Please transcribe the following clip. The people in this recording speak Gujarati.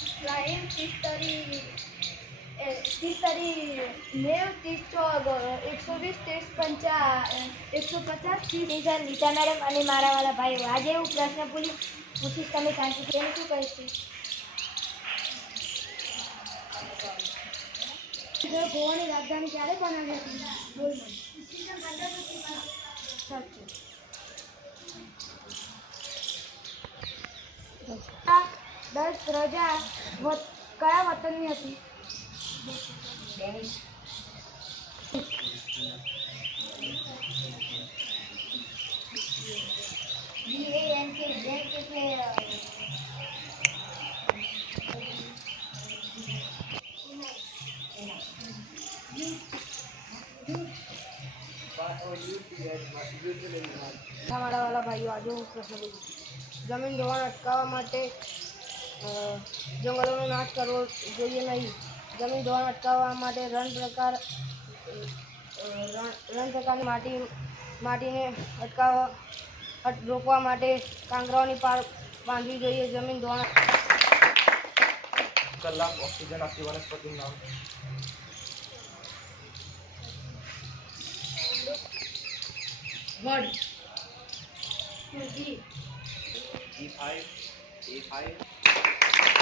ફ્લાઇંગ 30 નેવ 30 120 30 50 150 સર નીતા મેડમ અને મારા વાલા ભાઈઓ, આજે હું પ્રશ્ન પૂછીશ, તમે શાંતિ તેને શું કહીશ? ગોવાની રાજધાની ક્યારે બનાવી હતી? દસ પ્રજા કયા વતનની હતી? મારા વાલા ભાઈઓ, આજે હું પ્રશ્ન પૂછું. જમીન ધોવાણ અટકાવવા માટે જંગલોનો નાશ કરવો જોઈએ નહીં. જમીન ધોવાણ અટકાવવા માટે રણ પ્રકારની માટીને રોકવા માટે કાંકરાઓની પાળ બાંધવી જોઈએ. જમીન ધોવાણ કલાક ઓક્સિજન આપતી વનસ્પતિનું નામ. વડ. E5